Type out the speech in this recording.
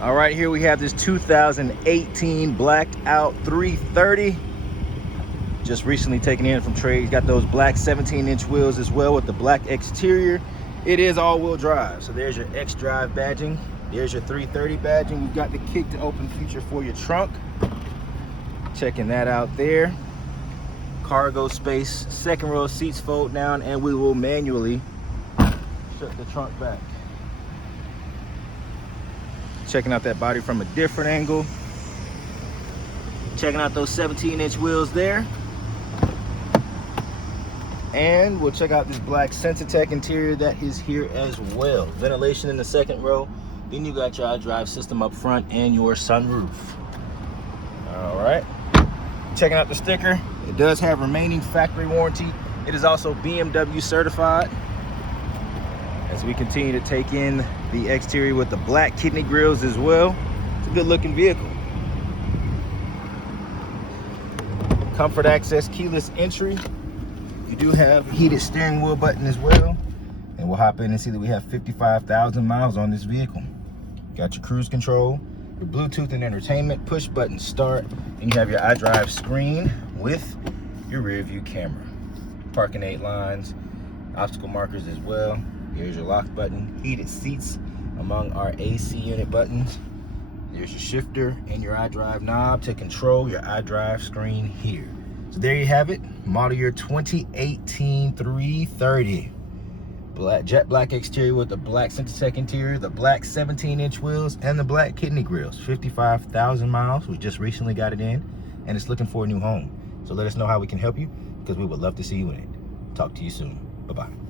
All right, here we have this 2018 blacked out 330. Just recently taken in from trade. Got those black 17-inch wheels as well with the black exterior. It is all-wheel drive. So there's your xDrive badging. There's your 330 badging. We've got the kick to open feature for your trunk. Checking that out there. Cargo space, second row seats fold down, and we will manually shut the trunk back. Checking out that body from a different angle. Checking out those 17-inch wheels there. And we'll check out this black sensatec interior that is here as well. Ventilation in the second row. Then you got your xDrive system up front and your sunroof. All right. Checking out the sticker. It does have remaining factory warranty. It is also BMW certified. As we continue to take in the exterior with the black kidney grills as well. It's a good looking vehicle. Comfort access, keyless entry. You do have a heated steering wheel button as well. And we'll hop in and see that we have 55,000 miles on this vehicle. Got your cruise control, your Bluetooth and entertainment, push button start, and you have your xDrive screen with your rear view camera. Parking aid lines, obstacle markers as well. Here's your lock button, heated seats among our AC unit buttons. There's your shifter and your xDrive knob to control your xDrive screen here. So there you have it, model year 2018 330. Jet black exterior with the black sensatec interior, the black 17-inch wheels, and the black kidney grills. 55,000 miles. We just recently got it in, and it's looking for a new home. So let us know how we can help you, because we would love to see you in it. Talk to you soon. Bye-bye.